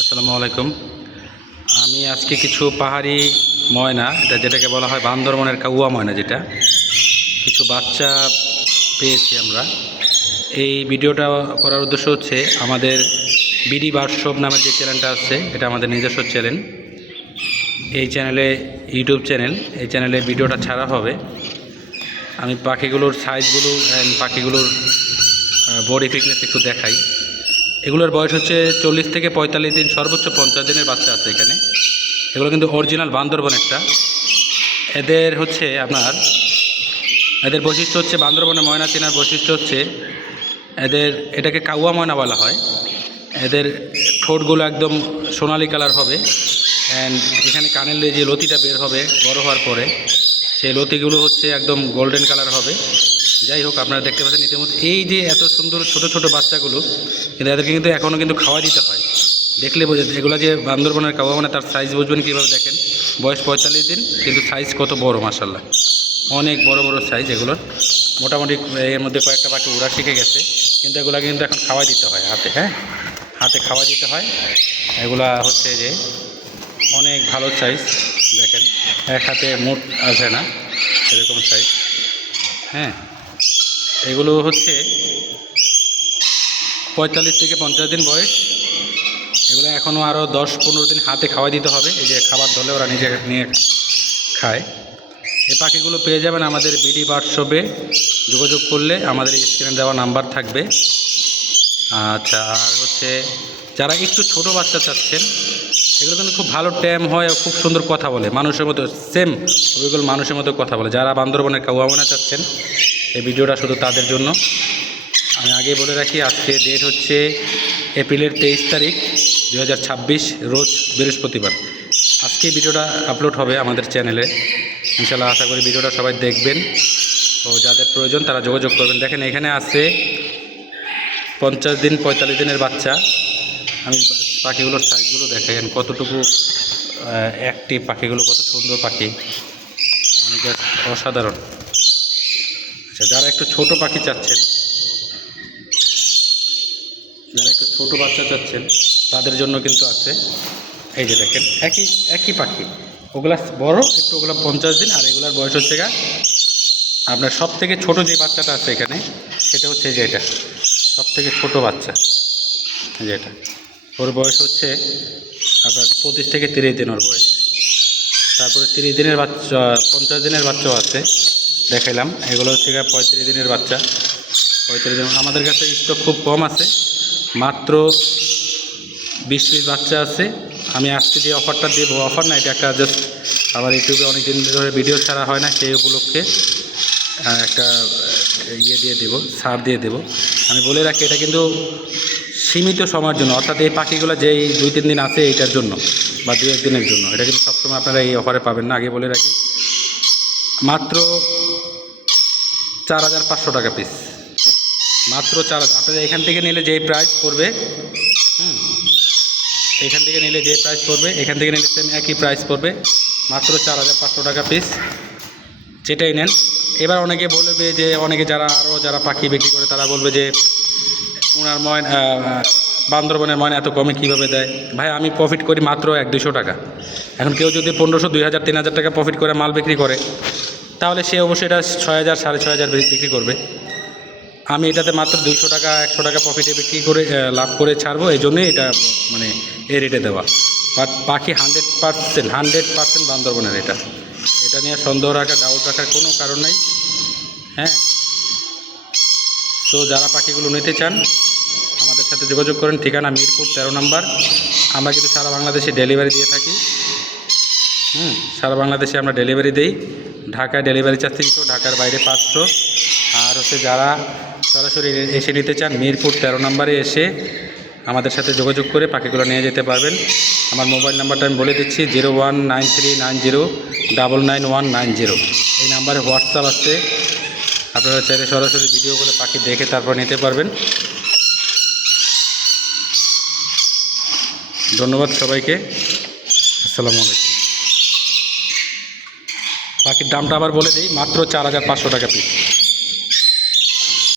আসসালামু আলাইকুম। আমি আজকে কিছু পাহাড়ি ময়না, যেটাকে বলা হয় বান্দরবনের কাউয়া ময়না, যেটা কিছু বাচ্চা পেয়েছি আমরা। এই ভিডিওটা করার উদ্দেশ্য হচ্ছে, আমাদের বিডি বার্ডশপ নামের যে চ্যানেলটা আছে, এটা আমাদের নিজস্ব চ্যানেল। এই চ্যানেলে ইউটিউব চ্যানেল, এই চ্যানেলে ভিডিওটা ছাড়া হবে। আমি পাখিগুলোর সাইজগুলো অ্যান্ড পাখিগুলোর বডি ফিটনেস একটু দেখাই। এগুলোর বয়স হচ্ছে 40 থেকে 45 দিন, সর্বোচ্চ 50 দিনের বাচ্চা আছে এখানে। এগুলো কিন্তু অরিজিনাল বান্দরবনেরটা। এদের হচ্ছে এদের বৈশিষ্ট্য হচ্ছে, বান্দরবনের ময়না চেনার বৈশিষ্ট্য হচ্ছে এটাকে কাউয়া ময়না বলা হয়। এদের ঠোঁটগুলো একদম সোনালি কালার হবে, অ্যান্ড এখানে কানের যে লতিটা বের হবে বড় হওয়ার পরে, সেই লতিগুলো হচ্ছে একদম গোল্ডেন কালার হবে। যাই হোক, আপনারা দেখতে পাচ্ছেন ইতিমধ্যে এই যে এত সুন্দর ছোট ছোট বাচ্চাগুলো, কিন্তু এদেরকে কিন্তু এখনও কিন্তু খাওয়া দিতে হয়। দেখলে বোঝা যায় এগুলো যে বান্দরবনের কাউয়া মানে, তার সাইজ বুঝবেন কীভাবে। দেখেন, বয়স 45 দিন, কিন্তু সাইজ কত বড়, মাশাআল্লাহ, অনেক বড় বড় সাইজ এগুলোর। মোটামুটি এর মধ্যে কয়েকটা পাখি উড়া শিখে গেছে, কিন্তু এগুলো কিন্তু এখন খাওয়া দিতে হয় হাতে। হাতে খাওয়া দিতে হয়। এগুলা হচ্ছে যে অনেক ভালো সাইজ, দেখেন এক হাতে মুঠ আসে না এরকম সাইজ। এগুলো হচ্ছে 45 থেকে 50 দিন বয়স। এগুলো এখনও আরও 10-15 দিন হাতে খাওয়া দিতে হবে। এই যে খাবার ধরলে ওরা নিজে নিয়ে খায়। এই পাখিগুলো পেয়ে যাবেন আমাদের বিডি বার্ডশপে যোগাযোগ করলে। আমাদের স্ক্রিনে দেওয়া নাম্বার থাকবে। আচ্ছা, আর হচ্ছে যারা একটু ছোট বাচ্চা চাচ্ছেন, এগুলো কিন্তু খুব ভালো ট্যাম হয়, খুব সুন্দর কথা বলে, মানুষের মতো সেম অবিকল মানুষের মতো কথা বলে। যারা বান্দরবনের কাউয়া ময়না চাচ্ছেন, এই ভিডিওটা শুধু তাদের জন্য। আমি আগে বলে রাখি, আজকে ডেট হচ্ছে এপ্রিলের 23 তারিখ 2026, রোজ বৃহস্পতিবার। আজকে ভিডিওটা আপলোড হবে আমাদের চ্যানেলে ইনশাআল্লাহ। আশা করি ভিডিওটা সবাই দেখবেন। তো যাদের প্রয়োজন তারা যোগাযোগ করবেন। দেখেন, এখানে আছে 50 দিন 45 দিনের বাচ্চা। আমি পাখিগুলোর সাইজগুলো দেখেন কতটুকু অ্যাক্টিভ, পাখিগুলো কত সুন্দর পাখি, মানে জাস্ট অসাধারণ। আচ্ছা, যারা একটু ছোট পাখি চাচ্ছেন, যারা একটু ছোটো বাচ্চা চাচ্ছেন, তাদের জন্য কিন্তু আছে। এই যে দেখেন, একই পাখি, ওগুলা বড় একটু, ওগুলো 50 দিন, আর এগুলার বয়স হচ্ছে আপনার সব থেকে ছোটো যে বাচ্চাটা আছে এখানে, সেটা হচ্ছে যে এটা সব থেকে ছোটো বাচ্চা, যেটা ওর বয়স হচ্ছে আপনার 25 থেকে 30 দিন ওর বয়স। তারপরে 30 দিনের বাচ্চা, 50 দিনের বাচ্চাও আছে, দেখাইলাম। এগুলো হচ্ছে 35 দিনের বাচ্চা। 35 দিন আমাদের কাছে স্টক খুব কম আছে, মাত্র 20 পিস বাচ্চা আছে। আমি আজকে যে অফারটা দেবো, অফার না, এটা একটা জাস্ট আমার ইউটিউবে অনেক দিন ধরে ভিডিও ছাড়া হয় না, সেই উপলক্ষে একটা দিয়ে দেবো, ছাড় দিয়ে দেবো। আমি বলে রাখি, এটা কিন্তু সীমিত সময়ের জন্য, অর্থাৎ এই পাখিগুলো যেই 2-3 দিন আছে এইটার জন্য, বা 2-1 দিনের জন্য। এটা কিন্তু সবসময় আপনারা এই অফারে পাবেন না, আগে বলে রাখি। মাত্র 4500 টাকা পিস, মাত্র 4000। আপনারা এখান থেকে নিলে যেই প্রাইস পড়বে, এখান থেকে নিলে যে প্রাইস পড়বে, এখান থেকে নিলে সেম একই প্রাইস পড়বে, মাত্র 4500 টাকা পিস, যেটাই নেন। এবার অনেকে বলবে যে, অনেকে যারা পাখি বিক্রি করে, তারা বলবে যে ওনার বান্দরবনের ময়না এত কমে কীভাবে দেয়। ভাই, আমি প্রফিট করি মাত্র 100-200 টাকা। এখন কেউ যদি 1500, 2000, 3000 টাকা প্রফিট করে মাল বিক্রি করে, তাহলে সে অবশ্যই এটা 6000, 6500 বিক্রি করবে। আমি এটাতে মাত্র 200 টাকা, 100 টাকা প্রফিটে বিক্রি করে লাভ করে ছাড়বো। এই জন্যই এটা মানে এই রেটে দেওয়া। বাট পাখি 100% বান্দরবনের। এটা নিয়ে সন্দেহ রাখা, ডাউট রাখার কোনো কারণ নেই। তো যারা পাখিগুলো নিতে চান, আমাদের সাথে যোগাযোগ করেন। ঠিকানা মিরপুর 13 নম্বর। আমরা কিন্তু সারা বাংলাদেশে ডেলিভারি দিয়ে থাকি। সারা বাংলাদেশে আমরা ডেলিভারি দিই। ঢাকায় ডেলিভারি চার্জ 300, ঢাকার বাইরে 500। আর হচ্ছে যারা সরাসরি এসে নিতে চান, মিরপুর 13 নম্বরে এসে আমাদের সাথে যোগাযোগ করে পাখিগুলো নিয়ে যেতে পারবেন। আমার মোবাইল নাম্বারটা আমি বলে দিচ্ছি, 019390999190। এই নাম্বারে হোয়াটসঅ্যাপ আছে, আপনারা চাইলে সরাসরি ভিডিও করে পাখি দেখে তারপর নিতে পারবেন। ধন্যবাদ সবাইকে, আসসালামু আলাইকুম। পাখির দামটা আবার বলে দিই, মাত্র 4500 টাকা পিস।